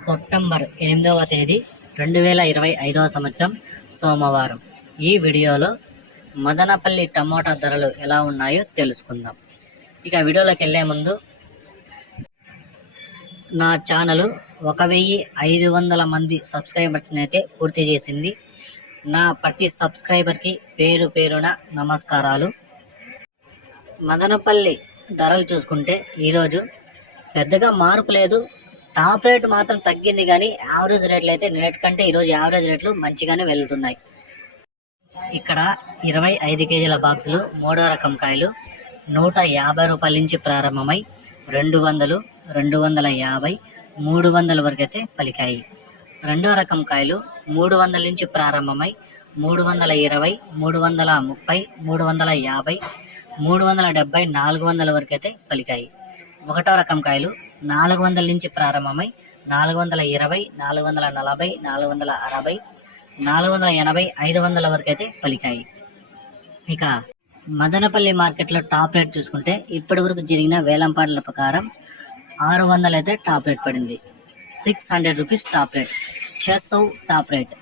September 8వ తేదీ 2025వ సంవత్సరం సోమవారం. ఈ వీడియోలో మదనపల్లి టమోటా ధరలు ఎలా ఉన్నాయో తెలుసుకుందాం. ఇక వీడియోలోకి వెళ్ళే ముందు నా ఛానల్ 1500 మంది సబ్స్క్రైబర్స్ని అయితే పూర్తి చేసింది. నా ప్రతి సబ్స్క్రైబర్కి పేరు పేరున నమస్కారాలు. మదనపల్లి ధరలు చూసుకుంటే ఈరోజు పెద్దగా మార్పు లేదు. టాప్ రేట్ మాత్రం తగ్గింది, కానీ యావరేజ్ రేట్లు అయితే నిన్నటి కంటే ఈరోజు యావరేజ్ రేట్లు మంచిగానే వెళ్తున్నాయి. ఇక్కడ 25 కేజీల బాక్సులు మూడో రకం కాయలు 150 రూపాయల నుంచి ప్రారంభమై 200, 250, 300 వరకు అయితే పలికాయి. రెండో రకం కాయలు 300 నుంచి ప్రారంభమై 320, 330, 350, 370, 400 వరకు అయితే పలికాయి. ఒకటో రకం కాయలు 400 నుంచి ప్రారంభమై 420, 440, 460, 480, 500 వరకు అయితే పలికాయి. ఇక మదనపల్లి మార్కెట్లో టాప్ రేట్ చూసుకుంటే ఇప్పటి వరకు జరిగిన వేలంపాట్ల ప్రకారం 600 అయితే టాప్ రేట్ పడింది. 600 rupees top rate. 600 top rate.